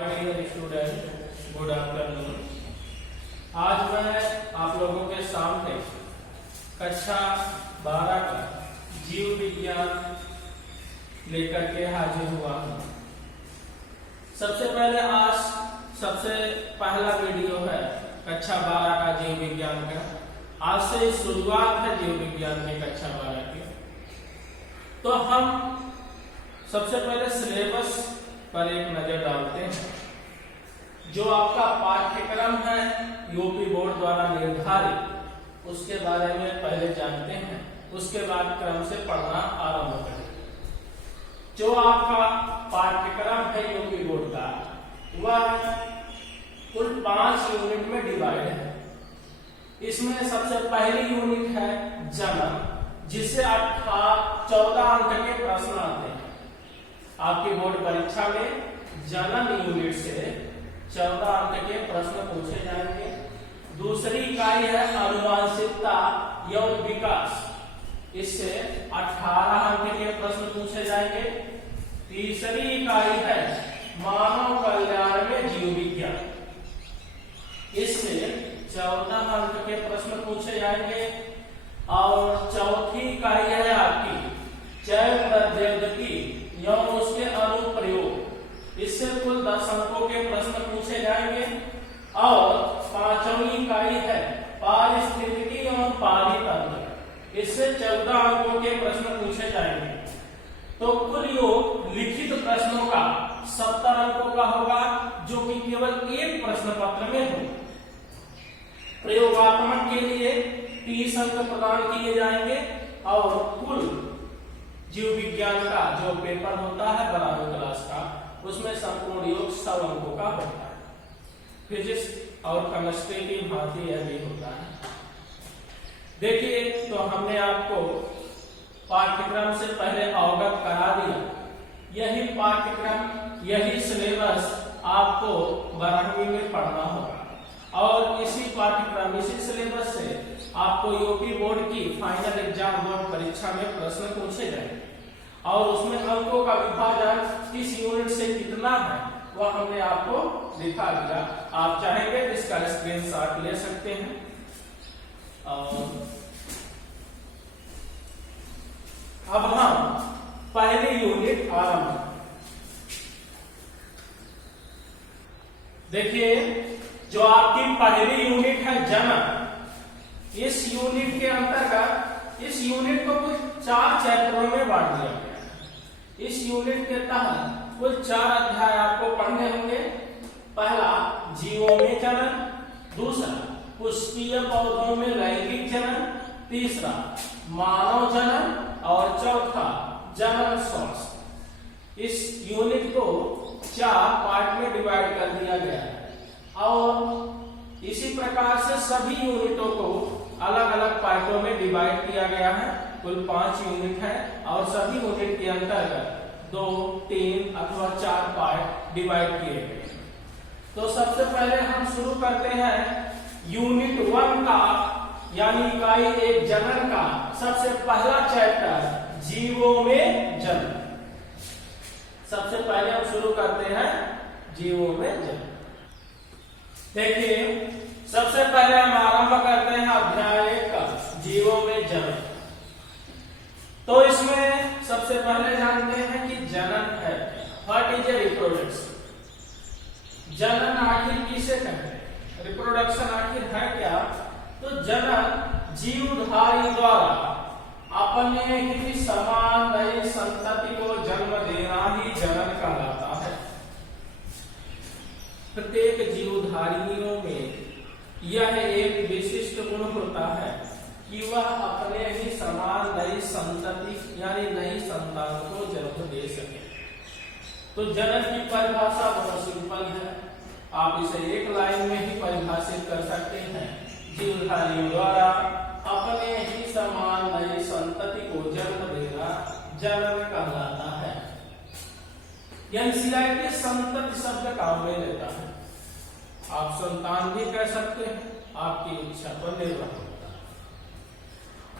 Dear student, good afternoon. आज मैं आप लोगों के सामने कक्षा 12 का जीव विज्ञान लेकर के हाजिर हुआ हूँ। सबसे पहले आज सबसे पहला वीडियो है कक्षा 12 का जीव विज्ञान का। आज से शुरुआत है जीव विज्ञान की कक्षा 12 की। तो हम सबसे पहले सिलेबस पर एक नजर डालते हैं। जो आपका पाठ्यक्रम है यूपी बोर्ड द्वारा निर्धारित, उसके बारे में पहले जानते हैं, उसके बाद क्रम से पढ़ना आरंभ करें। जो आपका पाठ्यक्रम है यूपी बोर्ड का, वह कुल 5 यूनिट में डिवाइड है। इसमें सबसे पहली यूनिट है जनन, जिससे 14 अंक के प्रश्न आते हैं। आपकी बोर्ड परीक्षा में जनन यूनिट से 14 अंक के प्रश्न पूछे जाएंगे। दूसरी इकाई है आनुवांशिकता यौन विकास, इससे 18 अंक के प्रश्न पूछे जाएंगे। तीसरी इकाई है मानव कल्याण में जीव विज्ञान, इससे 14 अंक के प्रश्न पूछे जाएंगे। और चौथी इकाई है आपकी जैव प्रौद्योगिकी एवं उसके अनुप्रयोग, इससे कुल 10 अंकों के प्रश्न पूछे जाएंगे। और पांचवी इकाई है पारिस्थितिकी एवं पारितंत्र, इससे 14 अंकों के प्रश्न पूछे जाएंगे। तो कुल योग लिखित प्रश्नों का 70 अंकों का होगा, जो कि केवल एक प्रश्न पत्र में हो। प्रयोगात्मक के लिए 30 अंक प्रदान किए जाएंगे। और कुल जीव विज्ञान का जो पेपर होता है 12वीं क्लास का, उसमें संपूर्ण योग 100 अंकों का होता है। फिजिक्स और केमिस्ट्री की भांति यह भी होता है। देखिए, तो हमने आपको पाठ्यक्रम से पहले अवगत करा दिया। यही पाठ्यक्रम, यही सिलेबस आपको 12वीं में पढ़ना होगा। और इसी पाठ्यक्रम, इसी सिलेबस से आपको यूपी बोर्ड की फाइनल एग्जाम बोर्ड परीक्षा में प्रश्न पूछे जाएंगे। और उसमें अंकों का विभाजन किस यूनिट से कितना है, वह हमने आपको दिखा दिया। आप चाहेंगे तो इसका स्क्रीनशॉट ले सकते हैं। अब हम पहली यूनिट आरंभ। देखिए, जो आपकी पहली यूनिट है जनन, इस यूनिट के अंतर्गत इस यूनिट को कुछ 4 चैप्टरों में बांट दिया गया है। इस यूनिट के तहत कुल 4 अध्याय आपको पढ़ने होंगे। पहला जीवों में जनन, दूसरा पुष्पीय पौधों में लैंगिक जनन, तीसरा मानव जनन और चौथा जनन स्वास्थ्य। इस यूनिट को 4 पार्ट में डिवाइड कर दिया गया है। और इसी प्रकार से सभी यूनिटों को अलग अलग पार्टों में डिवाइड किया गया है। कुल 5 यूनिट है और सभी यूनिट के अंतर्गत 2, 3 अथवा 4 पार्ट डिवाइड किए गए। तो सबसे पहले हम शुरू करते हैं यूनिट 1 का, यानी इकाई 1 जनन का सबसे पहला चैप्टर जीवों में जनन। सबसे पहले हम शुरू करते हैं जीवों में जनन। देखिए, सबसे पहले हम आरंभ करते हैं अध्याय 1 का जीवों में जनन। तो इसमें सबसे पहले जानते हैं कि जनन है, व्हाट इज ए रिप्रोडक्शन। जनन आखिर किसे कहते हैं, रिप्रोडक्शन आखिर है क्या। तो जनन जीवधारी द्वारा अपने ही समान नई संतति को जन्म देना ही जनन कहलाता है। प्रत्येक जीवधारियों में यह एक विशिष्ट गुण होता है कि वह अपने ही समान नई संतति यानी नई संतान को जन्म दे सके। तो जनन की परिभाषा बहुत सिंपल है, आप इसे एक लाइन में ही परिभाषित कर सकते हैं। जीवधारियों द्वारा अपने ही समान नई संतति को जन्म देना जनन कहलाता है। एनसीईआरटी संतति शब्द काम में लेता है। आप संतान भी कह सकते हैं, आपकी इच्छा पर निर्भर होता है।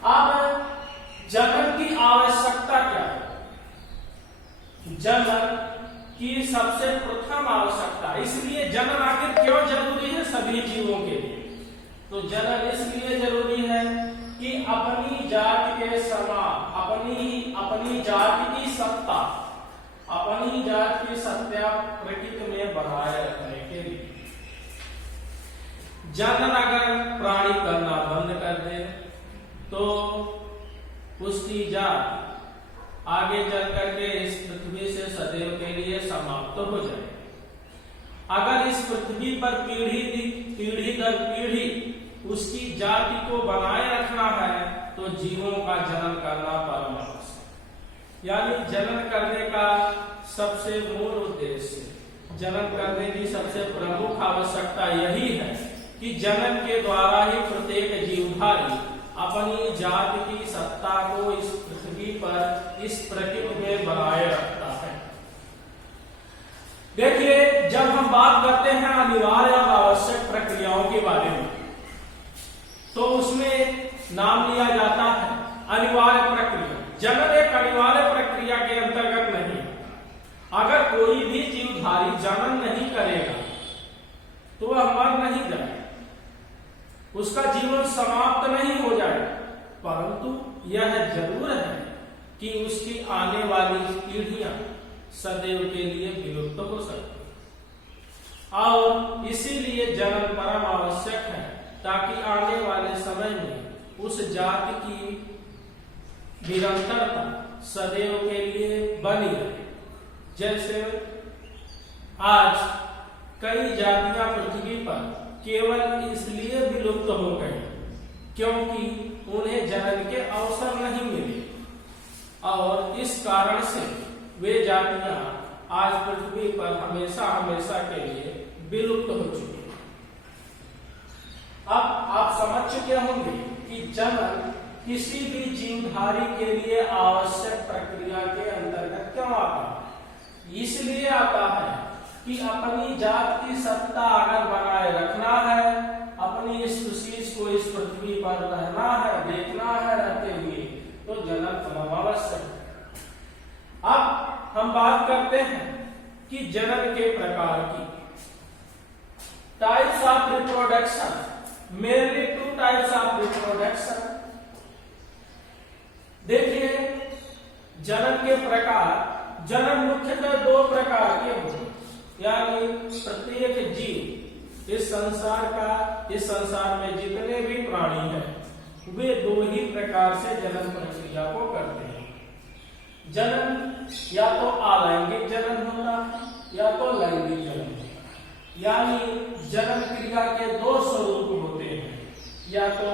अब जनन की आवश्यकता क्या है। जनन की सबसे प्रथम आवश्यकता। इसलिए जनन आखिर क्यों जरूरी है सभी जीवों के लिए? तो जनन इसलिए जरूरी है कि अपनी जाति के समान अपनी जाति की सत्ता प्रकृति में बनाए रखने के लिए। जनन अगर प्राणी करना बंद कर दे तो उसकी जाति आगे चल करके इस पृथ्वी से सदैव के लिए समाप्त हो जाए। अगर इस पृथ्वी पर पीढ़ी दर पीढ़ी उसकी जाति को बनाए रखना है तो जीवों का जनन करना परम आवश्यक। यानी जनन करने का सबसे मूल उद्देश्य, जनन करने की सबसे प्रमुख आवश्यकता यही है कि जनन के द्वारा ही प्रत्येक जीवधारी अपनी जाति की सत्ता को इस पृथ्वी पर इस प्रकृति में बनाए रखता है। देखिए, जब हम बात करते हैं अनिवार्य और आवश्यक प्रक्रियाओं के बारे में तो उसमें नाम लिया जाता है अनिवार्य प्रक्रिया। जनन एक अनिवार्य प्रक्रिया के अंतर्गत नहीं। अगर कोई भी जीवधारी जनन नहीं करेगा तो वह मर नहीं जाएगा, उसका जीवन समाप्त नहीं हो जाएगा, परंतु यह जरूर है कि उसकी आने वाली पीढ़ियां सदैव के लिए विलुप्त हो सकती। और इसीलिए जनन परम आवश्यक है ताकि आने वाले समय में उस जाति की निरंतरता सदैव के लिए बनी रहे। जैसे आज कई जातियां पृथ्वी पर केवल इसलिए विलुप्त हो गए क्योंकि उन्हें जनन के अवसर नहीं मिले, और इस कारण से वे जातियां आज पृथ्वी पर हमेशा हमेशा के लिए विलुप्त हो चुकी हैं। अब आप समझ चुके होंगे कि जनन किसी भी जीवधारी के लिए आवश्यक प्रक्रिया के अंतर्गत क्यों आता है। इसलिए आता है कि अपनी जात की सत्ता अगर बनाए रखना है, अपनी स्पीशीज को इस पृथ्वी पर रहना है, देखना है रहते हुए, तो जनन परम आवश्यक है। अब हम बात करते हैं कि जनन के प्रकार की। Types of reproduction, mainly 2 types of reproduction. देखिए, जनन के प्रकार, जनन मुख्यतः 2 प्रकार के होते हैं। यानी प्रत्येक जीव इस संसार में जितने भी प्राणी हैं वे 2 ही प्रकार से जनन प्रक्रिया को करते हैं। जनन या तो अलैंगिक जनन होता है या तो लैंगिक जनन होता है। यानी जनन क्रिया के 2 स्वरूप होते हैं, या तो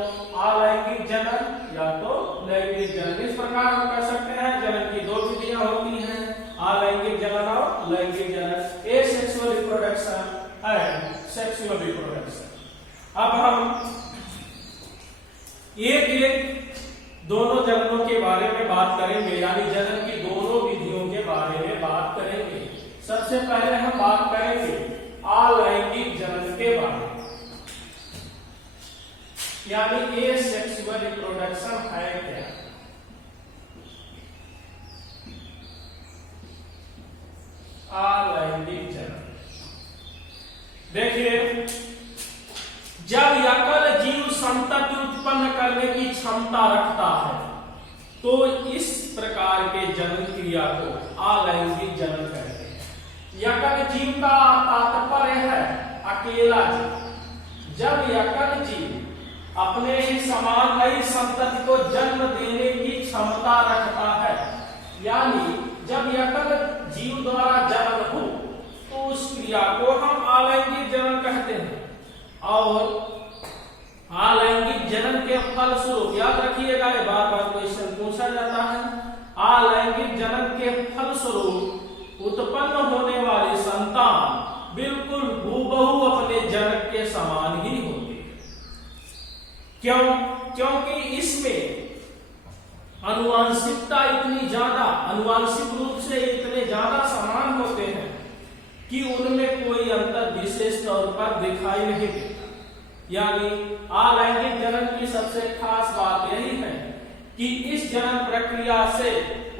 अलैंगिक जनन या तो लैंगिक जनन। इस प्रकार हम कह सकते हैं जनन की 2 विधियां होती हैं, अलैंगिक जनन और लैंगिक जनन। Asexual reproduction and sexual reproduction. अब हम एक दोनों जननों के बारे में बात करेंगे, यानी जनन की दोनों विधियों के बारे में बात करेंगे। सबसे पहले हम बात करेंगे अलैंगिक जनन के बारे में, यानी एसेक्सुअल रिप्रोडक्शन है क्या। अलैंगिक जनन, देखिए, जब एकल जीव संतति उत्पन्न करने की क्षमता रखता है तो इस प्रकार के जनन क्रिया को अलैंगिक जनन कहते हैं। एकल जीव का तात्पर्य है अकेला जीव। जब एकल जीव अपने ही समान नई संतति को जन्म देने की क्षमता रखता है, यानी जब एकल जीव द्वारा जन्म हो तो उस क्रिया को हम अलैंगिक जनन कहते हैं। और अलैंगिक जनन के फलस्वरूप, याद रखिएगा, ये बार बार क्वेश्चन पूछा जाता है, अलैंगिक जनन के फलस्वरूप उत्पन्न होने वाली संतान बिल्कुल हूबहू अपने जनक के समान ही होती है। क्यों? क्योंकि इसमें आनुवांशिकता इतनी ज्यादा, आनुवांशिक रूप से इतने ज्यादा समान होते हैं कि उनमें कोई अंतर विशेष तौर पर दिखाई नहीं देता। यानी अलैंगिक जनन की सबसे खास बात यही है कि इस जनन प्रक्रिया से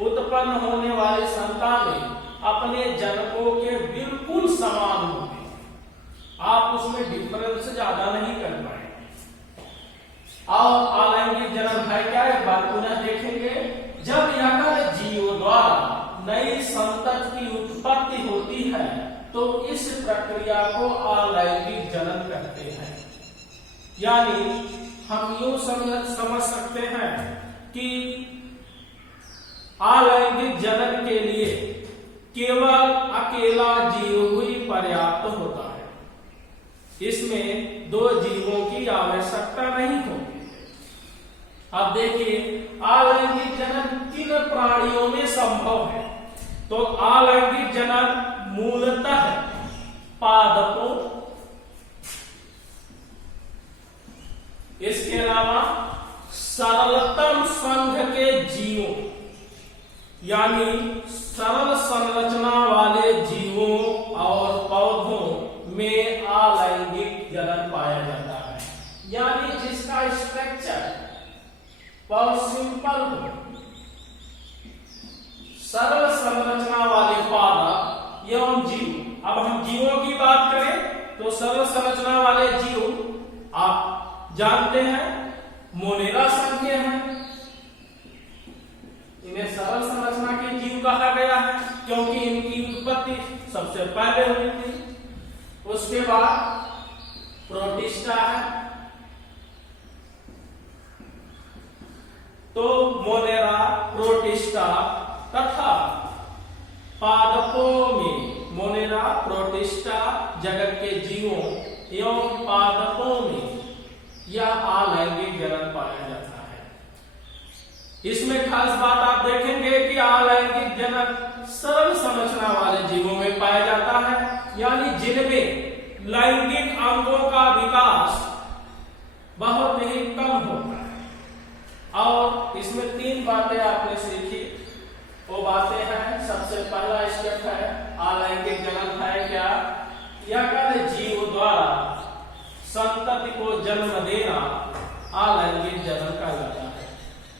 उत्पन्न होने वाली संतानें अपने जनकों के बिल्कुल समान होते हैं, आप उसमें डिफरेंस ज्यादा नहीं कर पाएंगे। और अलैंगिक जन्म है क्या, एक बार पुनः देखेंगे। जब यकर जीवों द्वारा नई संतति की उत्पत्ति होती है तो इस प्रक्रिया को अलैंगिक जनन कहते हैं। यानी हम यूं समझ सकते हैं कि अलैंगिक जनन के लिए केवल अकेला जीव ही पर्याप्त होता है, इसमें दो जीवों की आवश्यकता नहीं होती। अब देखिए अलैंगिक जनन किन प्राणियों में संभव है, तो अलैंगिक जनन मूलतः पादपों, इसके अलावा सरलतम संघ के जीवों यानी सरल संरचना वाले जीवों और पौधों में अलैंगिक जनन पाया जाता है। यानी जिसका स्ट्रक्चर बहुत सिंपल हो, सरल संरचना वाले पादप एवं जीव। अब हम जीवों की बात करें तो सरल संरचना वाले जीव आप जानते हैं मोनेरा संघ के हैं, इन्हें सरल संरचना के जीव कहा गया है क्योंकि इनकी उत्पत्ति सबसे पहले हुई थी। उसके बाद प्रोटिस्टा है, तो मोनेरा, प्रोटिस्टा तथा पादपों में मोनेरा, प्रोटिस्टा जगत के जीवों एवं पादपों में यह अलैंगिक जनन पाया जाता है। इसमें खास बात आप देखेंगे कि अलैंगिक जनन सरल संरचना वाले जीवों में पाया जाता है, यानी जिनमें लैंगिक अंगों का विकास बहुत ही कम होता है। और इसमें तीन बातें आपने सीखी, वो बातें हैं। सबसे पहला स्टेप है अलैंगिक जनन है क्या, यकर जीव द्वारा संतति को जन्म देना अलैंगिक जनन कहलाता है।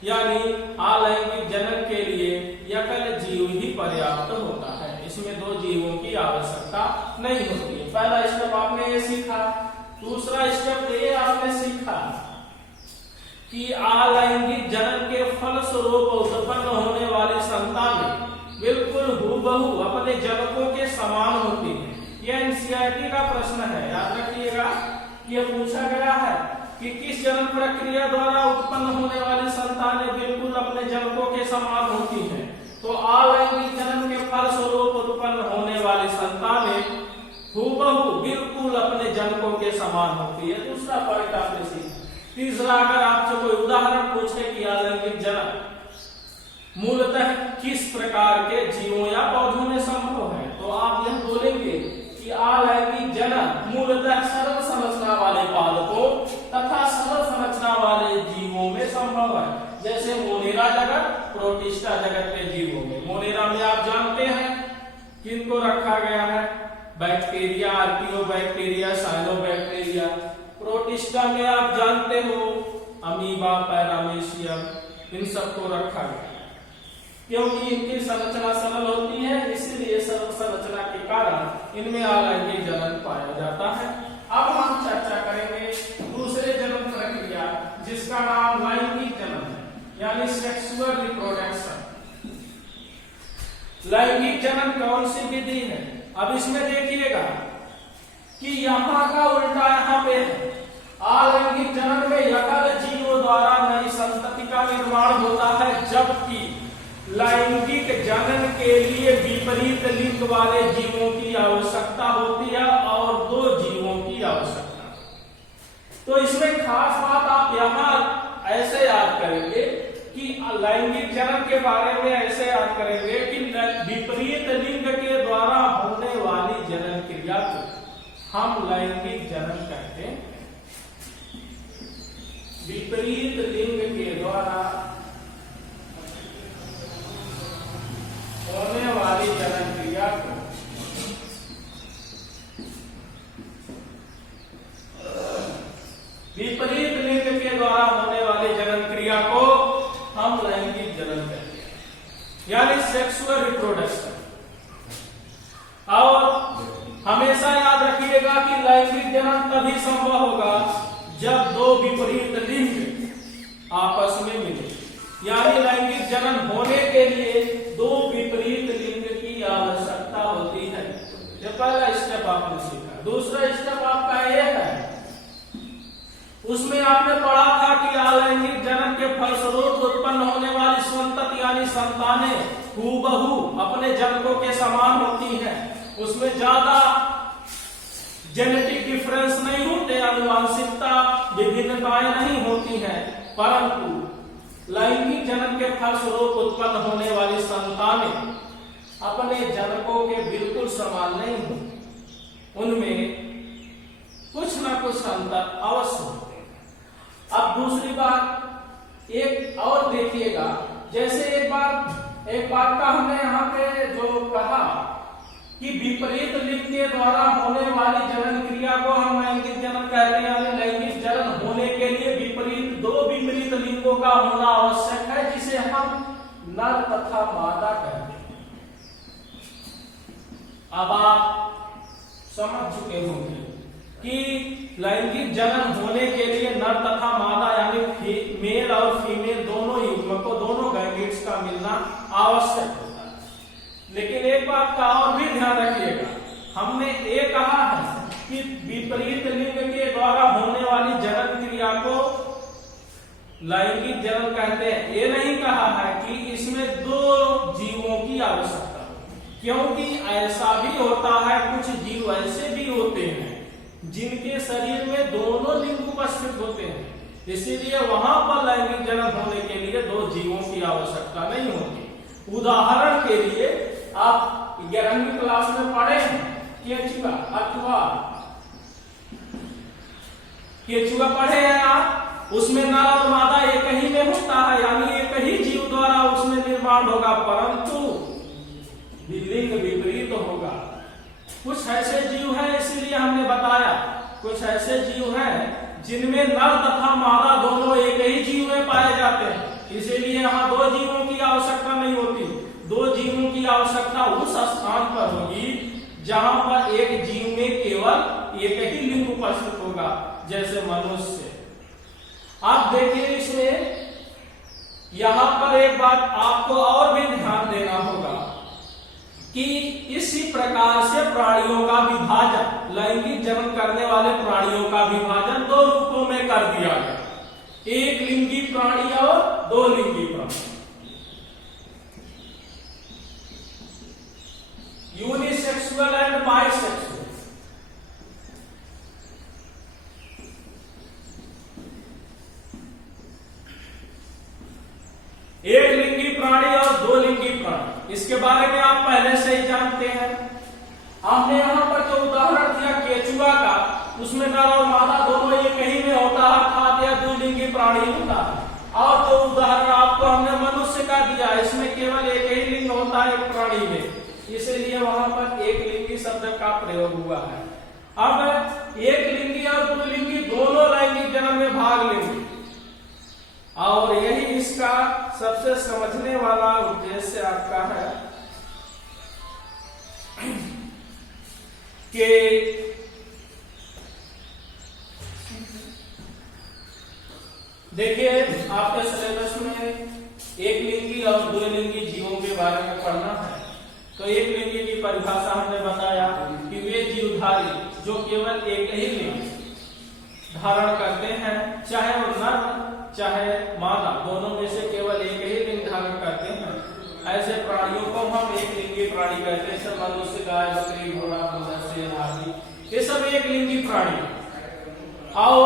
यानी अलैंगिक जनन के लिए एकल जीव ही पर्याप्त होता है, इसमें दो जीवों की आवश्यकता नहीं होती है। पहला स्टेप आपने ये सीखा। दूसरा स्टेप ये आपने सीखा कि अलैंगिक जनन के फलस्वरूप उत्पन्न होने वाली संतानें बिल्कुल हूबहू अपने जनकों के समान होती है। यह एनसीईआरटी का प्रश्न है, याद रखिएगा। ये पूछा गया है कि किस जनन प्रक्रिया द्वारा उत्पन्न होने वाली संतानें बिल्कुल अपने जनकों के समान होती हैं, तो अलैंगिक जनन के फलस्वरूप उत्पन्न होने वाली संतानें हूबहू बिल्कुल अपने जनकों के समान होती है। दूसरा पॉइंट आपने सीखा। तीसरा, अगर आपसे कोई उदाहरण पूछे कि अलैंगिक जनन मूलतः किस प्रकार के जीवों या पौधों में संभव है, तो आप यह बोलेंगे कि अलैंगिक जनन मूलतः सरल संरचना वाले पादपों तथा सरल संरचना वाले जीवों में संभव है, जैसे मोनेरा जगत, प्रोटिस्टा जगत के जीवों में। मोनेरा में आप जानते हैं किनको रखा गया है, बैक्टीरिया, आर्कियोबैक्टीरिया, साइनोबैक्टीरिया। प्रोटिस्टा में आप जानते हो अमीबा, पैरामीशियम, इन सबको रखा गया क्योंकि इनकी संरचना सरल होती है, इसलिए सरल संरचना के कारण इनमें अलैंगिक जनन पाया जाता है। अब हम चर्चा करेंगे दूसरे जनन प्रक्रिया जिसका नाम लैंगिक जनन है, यानी सेक्सुअल रिप्रोडक्शन। लैंगिक जनन कौन सी विधि है? अब इसमें देखिएगा कि यहाँ का उल्टा यहाँ पे है। अलैंगिक जनन में एकल जीवों द्वारा नई संतति का निर्माण होता है, जबकि लैंगिक जनन के लिए विपरीत लिंग वाले जीवों की आवश्यकता होती है और दो जीवों की आवश्यकता। तो इसमें खास बात आप यहाँ ऐसे याद करेंगे कि लैंगिक जनन के बारे में ऐसे याद करेंगे कि विपरीत लिंग के द्वारा होने वाली जनन क्रिया को हम लैंगिक जनन कहते हैं। विपरीत लिंग के द्वारा होने वाली जनन क्रिया को विपरीत लिंग के द्वारा होने वाली जनन क्रिया को हम लैंगिक जनन कहते हैं, यानी सेक्सुअल रिप्रोडक्शन। लैंगिक जनन तभी संभव होगा जब दो विपरीत लिंग आपस में मिले, यानी लैंगिक जनन होने के लिए दो विपरीत लिंग की आवश्यकता होती है। ये पहला स्टेप आपने सीखा। दूसरा स्टेप आपका ये है, उसमें आपने पढ़ा था कि अलैंगिक जनन के फलस्वरूप उत्पन्न होने वाली संतति यानी संतानें हूबहू अपने जनकों के समान होती हैं। उसमें ज्यादा जेनेटिक डिफरेंस नहीं होते, आनुवांशिकता विभिन्नताएं नहीं होती हैं, परंतु लैंगिक जनन के फलस्वरूप उत्पन्न होने वाली संतानें अपने जनकों के बिल्कुल समान नहीं होती, उनमें कुछ न कुछ अंतर अवश्य होते। अब दूसरी बात एक और देखिएगा, जैसे एक बात का हमने यहाँ पे जो कहा कि विपरीत लिंग के द्वारा होने वाली जनन क्रिया को हम लैंगिक जनन कहते हैं, यानी लैंगिक जनन होने के लिए दो विपरीत लिंगों का होना आवश्यक है, जिसे हम नर तथा मादा कहते हैं। अब आप समझ चुके होंगे कि लैंगिक जनन होने के लिए नर तथा मादा यानी मेल और फीमेल दोनों युग्मकों, दोनों गैमेट्स का मिलना आवश्यक होता है। लेकिन एक बात का और भी ध्यान रखिएगा, हमने ये कहा है कि विपरीत लिंग के द्वारा होने वाली जनन क्रिया को लैंगिक जनन कहते हैं। ये नहीं कहा है कि इसमें दो जीवों की आवश्यकता हो, क्योंकि ऐसा भी होता है, कुछ जीव ऐसे भी होते हैं जिनके शरीर में दोनों लिंग उपस्थित होते हैं, इसीलिए वहां पर लैंगिक जनन होने के लिए दो जीवों की आवश्यकता नहीं होती। उदाहरण के लिए आप 11वीं क्लास में पढ़े केचुआ अथवा केचुआ पढ़े हैं आप, उसमें नर और मादा एक ही में होता है, यानी एक ही जीव द्वारा उसमें निर्माण होगा, परंतु लिंग विपरीत होगा। कुछ ऐसे जीव हैं, इसीलिए हमने बताया कुछ ऐसे जीव हैं जिनमें नर तथा मादा दोनों एक ही जीव में पाए जाते हैं, इसीलिए यहाँ दो जीवों की आवश्यकता नहीं होती। दो जीवों की आवश्यकता उस स्थान पर होगी जहां पर एक जीव में केवल एक ही लिंग उपस्थित होगा, जैसे मनुष्य। आप देखिए इसमें यहां पर एक बात आपको और भी ध्यान देना होगा कि इसी प्रकार से प्राणियों का विभाजन, लैंगिक जनन करने वाले प्राणियों का विभाजन दो रूपों में कर दिया गया, एक लिंगी प्राणी और दो लिंगी प्राणी, यूनिसेक्सुअल एंड बाइसेक्सुअल। एक लिंगी प्राणी और दो लिंगी प्राणी, इसके बारे में आप पहले से ही जानते हैं। हमने यहाँ पर जो उदाहरण दिया केचुआ का, उसमें नर और मादा दोनों एक ही में होता है, खाद्य द्विलिंगी प्राणी होता है। और जो उदाहरण आपको हमने मनुष्य का दिया, इसमें केवल एक ही लिंग होता है एक प्राणी में, इसीलिए वहां पर एक लिंगी शब्द का प्रयोग हुआ है। अब एक लिंगी और द्विलिंगी दोनों लैंगिक जनन में भाग लेंगे, और यही इसका सबसे समझने वाला उद्देश्य आपका है कि देखिए आपके सिलेबस में एक लिंगी और दो लिंगी जीवों के बारे में पढ़ना है। तो एक लिंगी की परिभाषा हमने बताया कि वे जीवधारी जो केवल एक ही लिंग धारण करते हैं, चाहे वो नर चाहे मादा, दोनों में से केवल एक ही लिंग धारण करते हैं। ऐसे प्राणियों को हम एक लिंगी प्राणी कहते हैं। सब मनुष्य, गाय, बकरी, घोड़ा, मनुष्य आदि, ये सब एक लिंगी प्राणी। और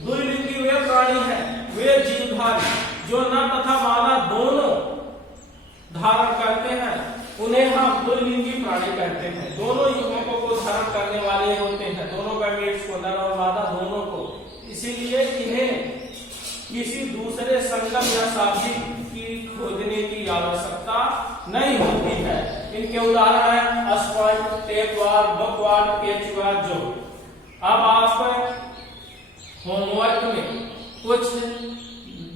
द्विलिंगी वे प्राणी हैं, वे जीवधारी जो नर तथा मादा दोनों धारण करते हैं, उन्हें हम द्विलिंगी प्राणी कहते हैं। दोनों युग्मकों को धारण करने वाले होते हैं, दोनों गैमेट्स को, नर और मादा दोनों को, इसीलिए इन्हें किसी दूसरे संगम या साथी की खोजने की आवश्यकता नहीं होती है। इनके उदाहरण हैं स्पर्म, टेपवार, बकवार, केचुआ, जो। अब आप होमवर्क में कुछ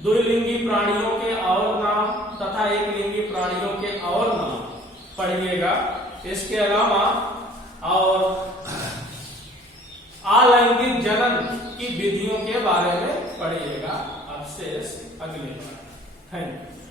द्विलिंगी प्राणियों के और नाम तथा एक लिंगी प्राणियों के और नाम पढ़िएगा। इसके अलावा और अलैंगिक जनन की विधियों के बारे में पढ़िएगा। अब शेष अगली बार। Thank you.